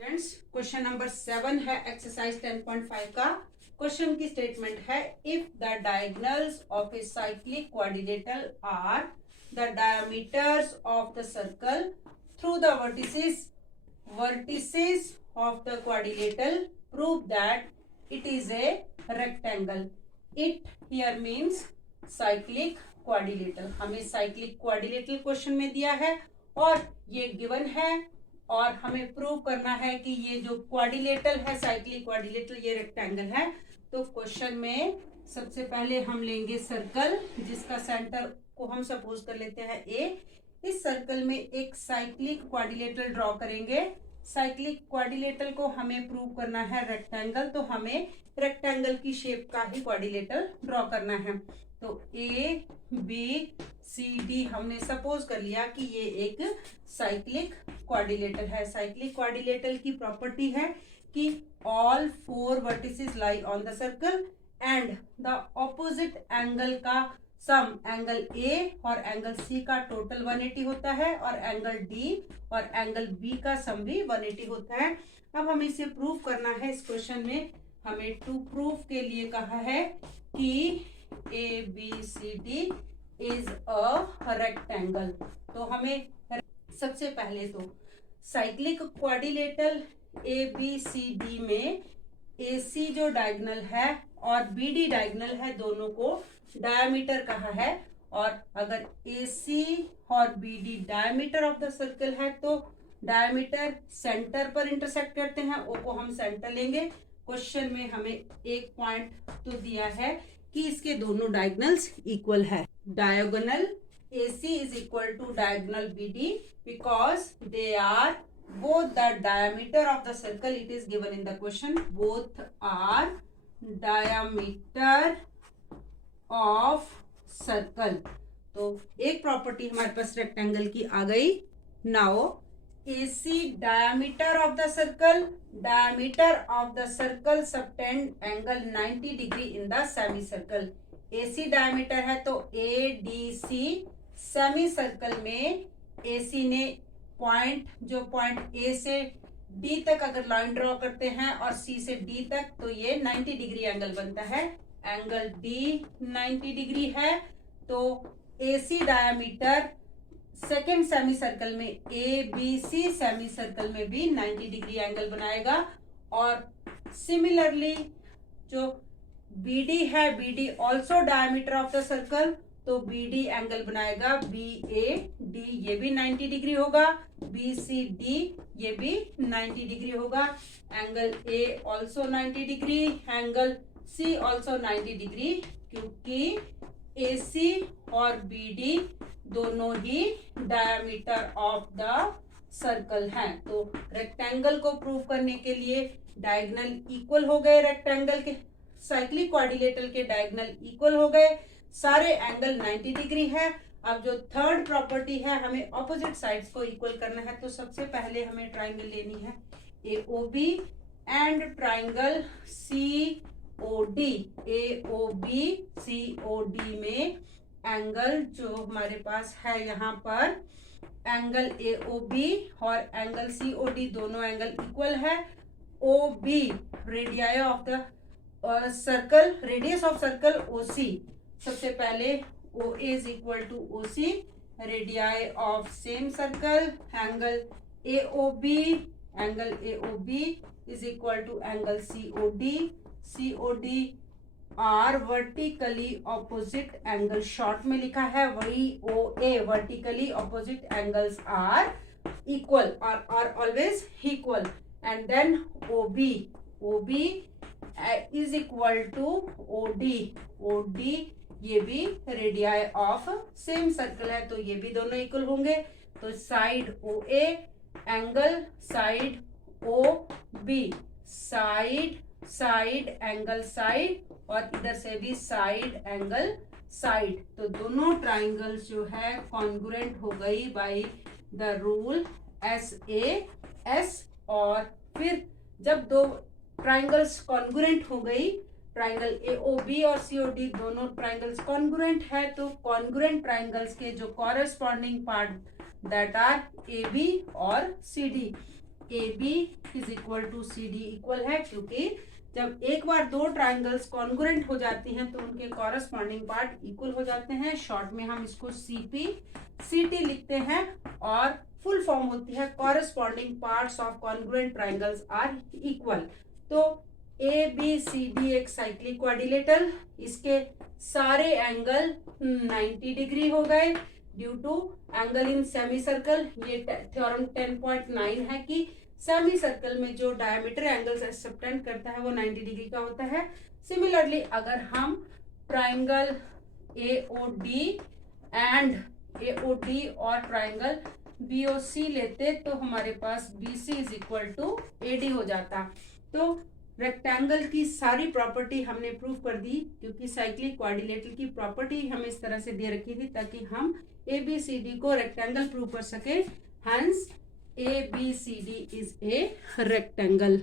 Friends question number 7 है exercise 10.5 का। Question की स्टेटमेंट है if the diagonals of a cyclic quadrilateral are the diameters of the circle through the vertices of the quadrilateral prove that it is a rectangle. It here means cyclic quadrilateral. हमें cyclic quadrilateral question में दिया है और ये given है और हमें prove करना है कि ये जो क्वाड्रिलेटरल है साइक्लिक क्वाड्रिलेटरल ये रेक्टेंगल है। तो क्वेश्चन में सबसे पहले हम लेंगे सर्कल जिसका सेंटर को हम सपोज कर लेते हैं ए। इस सर्कल में एक साइक्लिक क्वाड्रिलेटरल ड्रॉ करेंगे। साइक्लिक क्वाड्रिलेटरल को हमें प्रूव करना है रेक्टेंगल, तो हमें रेक्टेंगल की शेप का ही क्वाड्रिलेटरल ड्रॉ करना है। तो ए बी सी डी हमने सपोज कर लिया कि ये एक साइक्लिक क्वाड्रिलेटरल है। साइक्लिक क्वाड्रिलेटरल की प्रॉपर्टी है कि all four vertices lie on the circle and the opposite angle का सम एंगल ए और एंगल सी का टोटल 180 होता है और एंगल डी और एंगल बी का सम भी 180 होता है। अब हमें इसे प्रूव करना है। इस क्वेश्चन में हमें टू प्रूफ के लिए कहा है कि A B C D is a rectangle. तो हमें सबसे पहले तो cyclic quadrilateral A B C D में ए सी जो डायगोनल है और बी डी डायगोनल है, दोनों को डायमीटर कहा है। और अगर ए सी और B D diameter of the circle है तो डायमीटर सेंटर पर इंटरसेक्ट करते हैं, ओ को हम सेंटर लेंगे। क्वेश्चन में हमें एक पॉइंट तो दिया है कि इसके दोनों डायगोनल्स इक्वल है। Diagonal AC is equal to diagonal BD because they are both the diameter of the circle. It is given in the question. Both are diameter of circle. तो एक प्रॉपर्टी हमारे पास रेक्टेंगल की आ गई। Now AC diameter of the circle, diameter of the circle subtend angle 90 degree in the semicircle. AC diameter है तो ADC semi circle में AC ने जो पॉइंट A से D तक अगर लाइन ड्रॉ करते हैं और C से D तक, तो ये 90 डिग्री एंगल बनता है। एंगल D 90 डिग्री है तो AC diameter second semi circle में ABC सेमी सर्कल में भी 90 डिग्री एंगल बनाएगा। और सिमिलरली जो BD है, BD also diameter of the circle, तो BD एंगल बनाएगा BAD, ये भी 90 डिग्री होगा। BCD ये भी 90 डिग्री होगा। Angle A also 90 degree, angle C also 90 degree, क्योंकि AC और BD दोनों ही डायमीटर ऑफ द सर्कल हैं। तो रेक्टेंगल को प्रूव करने के लिए डायगोनल इक्वल हो गए, रेक्टेंगल के साइक्लिक क्वाड्रिलेटरल के डायगोनल इक्वल हो गए, सारे एंगल 90 डिग्री है। अब जो थर्ड प्रॉपर्टी है, हमें ऑपोजिट साइड्स को इक्वल करना है। तो सबसे पहले हमें ट्राइंगल लेनी है AOB and triangle COD। AOB COD में एंगल जो हमारे पास है यहाँ पर, एंगल AOB और एंगल COD दोनों एंगल इक्वल है। OB radius of the circle, radius of circle OC। सबसे पहले OA is equal to OC, radius of same circle. Angle AOB is equal to angle COD। COD are vertically opposite angle, short में लिखा है, वही OA vertically opposite angles are equal और are always equal. And then OB is equal to OD ये भी radius of same circle है, तो ये भी दोनों इक्वल होंगे। तो side OA angle side OB, side angle side, और इधर से भी साइड एंगल साइड। तो दोनों ट्राइंगल्स जो है कॉन्ग्रुएंट हो गई बाय द रूल SAS। और फिर जब दो ट्राइंगल्स कॉन्ग्रुएंट हो गई, ट्राइंगल AOB और COD दोनों ट्राइंगल्स कॉन्ग्रुएंट है, तो कॉन्ग्रुएंट ट्राइंगल्स के जो corresponding part that are AB और CD। AB is equal to C D equal है, क्योंकि जब एक बार दो ट्राइंगल्स कॉन्ग्रुएंट हो जाती हैं तो उनके कॉरस्पॉन्डिंग पार्ट इक्वल हो जाते हैं। शॉर्ट में हम इसको सीपी सीटी लिखते हैं और फुल फॉर्म होती है corresponding parts of congruent triangles are equal. तो ए बी सी डी एक साइक्लिक क्वाड्रिलेटरल, इसके सारे एंगल 90 डिग्री हो गए due to angle in semicircle. ये थ्योरम 10.9 है कि सेमी सर्कल में जो डायमीटर एंगल सबटेंड करता है वो 90 डिग्री का होता है। सिमिलरली अगर हम ट्राइंगल एओडी एंड एओडी और ट्राइंगल बीओसी लेते तो हमारे पास BC is equal to AD हो जाता। तो रेक्टेंगल की सारी प्रॉपर्टी हमने प्रूव कर दी, क्योंकि साइक्लिक क्वाड्रिलेटरल की प्रॉपर्टी हमें इस तरह से दे रखी थी ताकि हम ABCD को रेक्टेंगल प्रूव कर सके। Hence ABCD is a rectangle.